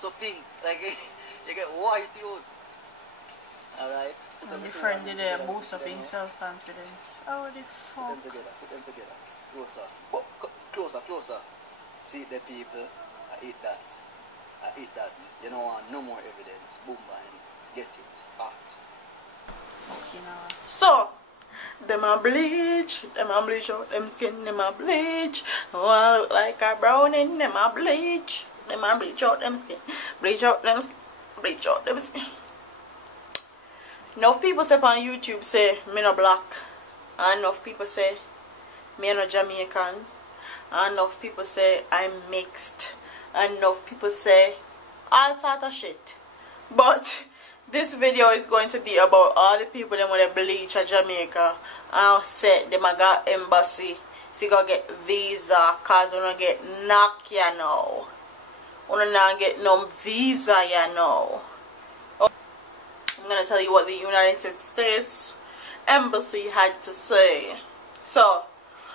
So pink, like you get white youth. Alright? And the friend did a boost up in self-confidence. How the fuck? Put them together. Closer. Oh, closer, closer. See the people. I eat that. You don't want no more evidence. Boom, bang. Get it. Hot. Fucking ass. So, them a bleach out them skin, them a bleach. Oh, I look like a brownie, them a bleach. Them a bleach out them skin. Bleach out them skin. Enough people say on YouTube say me no black. And enough people say me no Jamaican. And enough people say I'm mixed. And enough people say all sort of shit. But this video is going to be about all the people that want to bleach at Jamaica. And say them a got embassy. If you go get visa, cause you don't get knocked, you know. You not get no visa, you know. I'm going to tell you what the United States Embassy had to say. So,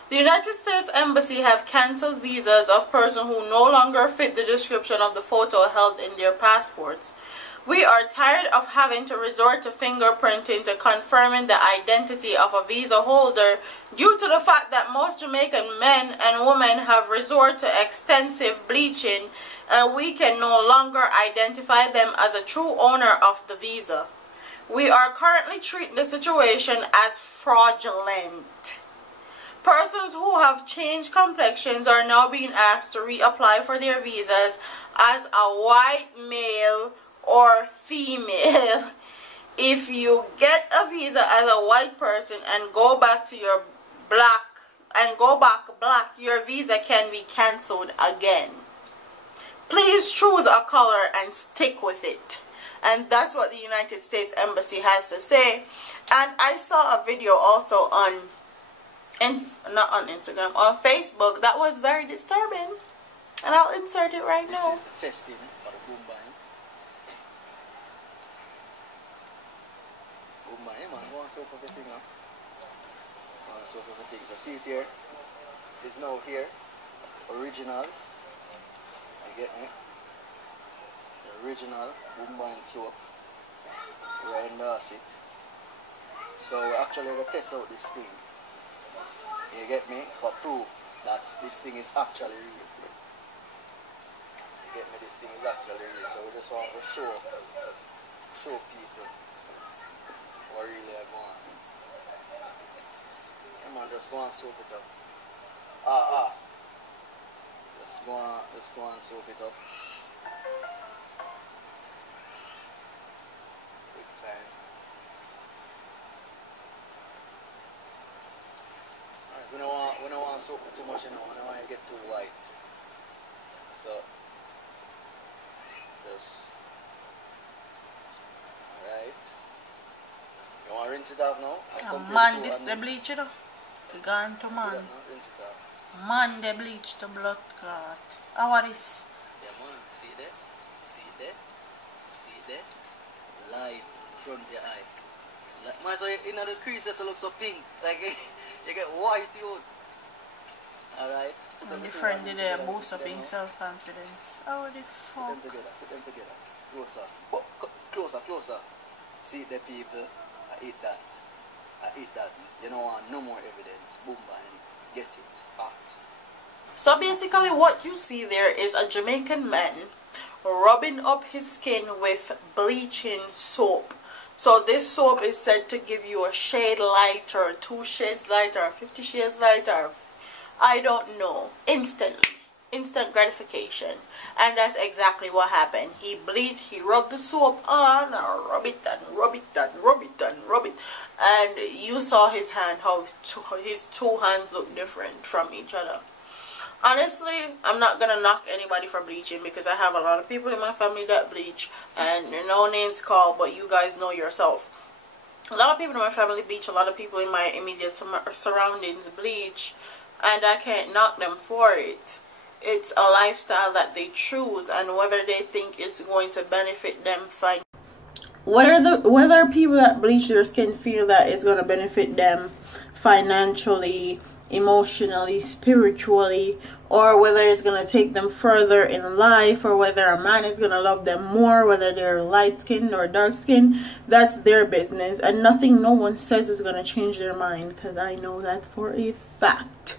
the United States Embassy have cancelled visas of persons who no longer fit the description of the photo held in their passports. We are tired of having to resort to fingerprinting to confirming the identity of a visa holder due to the fact that most Jamaican men and women have resorted to extensive bleaching and we can no longer identify them as a true owner of the visa. We are currently treating the situation as fraudulent. Persons who have changed complexions are now being asked to reapply for their visas as a white male or female. If you get a visa as a white person and go back to your black, your visa can be cancelled again. Please choose a color and stick with it. And that's what the United States Embassy has to say. And I saw a video also on, not on Instagram, on Facebook that was very disturbing. And I'll insert it right now. This is the testing for the boom bang. Boom bang, man. Go and soak everything up. Go and soak everything. So see it here. It is now here. Originals. You get me? Original boom bang soap. We endorse it. So we actually going to test out this thing. You get me? For proof that this thing is actually real. You get me? This thing is actually real. So we just want to show people what really are going on. Come on, just go and soap it up. Let's go and soap it up. Time. Alright, we don't want to soak it too much, you know. We don't want to get too white. So just alright. You want to rinse it off now? Man, this the bleach, you know. Gone to man. Rinse it off. Man, they bleach to blood clot. How are this? Yeah, man. See there? See there? See there? Light front of your eye. Like, man, so in the creases it looks so pink. Like you get white youth. Alright. And the friend did a boost up in self-confidence. How the fuck? Put them together. Closer. Oh, closer. See the people. I eat that. You don't want no more evidence. Boom bang. Get it. Hot. So basically what you see there is a Jamaican man rubbing up his skin with bleaching soap. So this soap is said to give you a shade lighter, 2 shades lighter, 50 shades lighter. I don't know. Instant gratification. And that's exactly what happened. He rubbed the soap on, rub it. And you saw his hand, how his 2 hands look different from each other. Honestly, I'm not gonna knock anybody for bleaching because I have a lot of people in my family that bleach, and no names called, but you guys know yourself. A lot of people in my family bleach, a lot of people in my immediate surroundings bleach, and I can't knock them for it. It's a lifestyle that they choose, and whether they think it's going to benefit them financially. Whether people that bleach their skin feel that it's going to benefit them financially emotionally, spiritually, or whether it's going to take them further in life, or whether a man is going to love them more, whether they're light skinned or dark skinned, that's their business. And nothing no one says is going to change their mind, because I know that for a fact.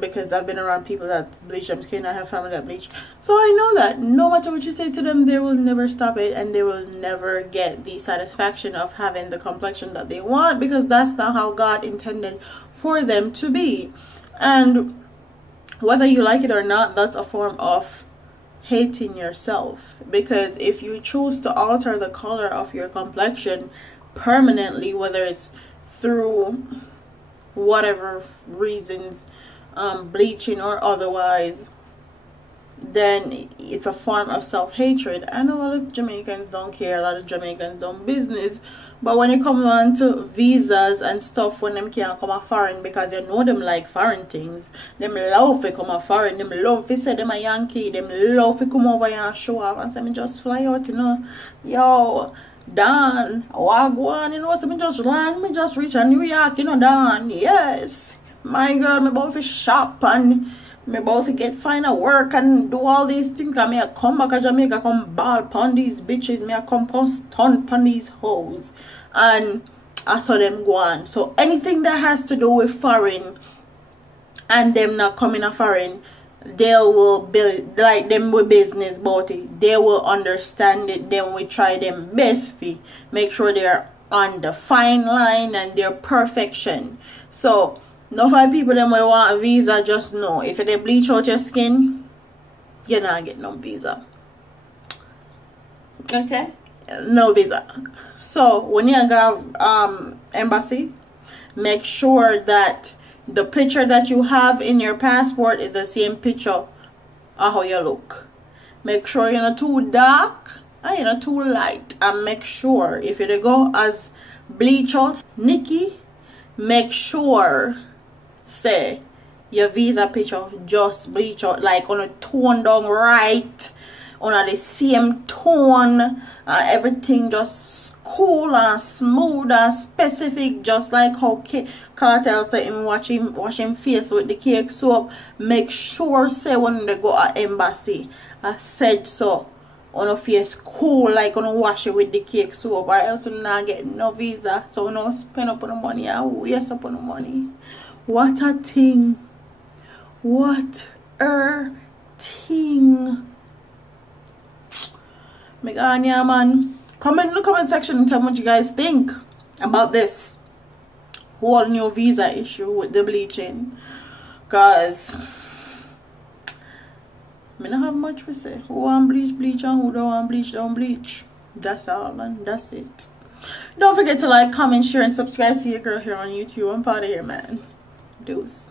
Because I've been around people that bleach them skin. I have family that bleach, so I know that no matter what you say to them, they will never stop it, and they will never get the satisfaction of having the complexion that they want, because that's not how God intended for them to be. And whether you like it or not, that's a form of hating yourself, because if you choose to alter the color of your complexion permanently, whether it's through whatever reasons, bleaching or otherwise, then it's a form of self-hatred. And a lot of Jamaicans don't care, a lot of Jamaicans don't business. But when it comes on to visas and stuff, when them can't come a foreign, because you know them like foreign things, them love to come a foreign, them love to say them a Yankee, them love to come over here and show off and say me just fly out, you know. Yo, Dan, wagwan, you know, so me just land, me just reach a New York, you know, Dan, yes. My girl, me about to shop and me about to find a work and do all these things. I may come back to Jamaica, come ball pon these bitches, me come stunt pon these hoes, and I saw them go on. So anything that has to do with foreign and them not coming a foreign, they will build like them with business about it. They will understand it. Then we try them best to make sure they're on the fine line and their perfection. So no five people them will want a visa, just know if they bleach out your skin, you're not getting no visa. Okay? No visa. So when you go embassy, make sure that the picture that you have in your passport is the same picture of how you look. Make sure you're not too dark and you're not too light. And make sure if you go as bleach out Nikki, make sure say your visa picture just bleach out like on a tone down right, on the same tone, everything just cool and smooth and specific, just like how Cartel say him wash him face with the cake soap. Make sure say when they go at embassy, I said so on a face cool like on wash it with the cake soap, or else you not get no visa. So no spend up on the money and waste up on the money. What a thing. What a thing. Megania, man. Comment in the comment section and tell me what you guys think about this whole new visa issue with the bleaching. Cause I don't have much to say. Who want bleach, bleach, and who don't want bleach, don't bleach. That's all, and that's it. Don't forget to like, comment, share, and subscribe to your girl here on YouTube. I'm proud of here, man. Deuce.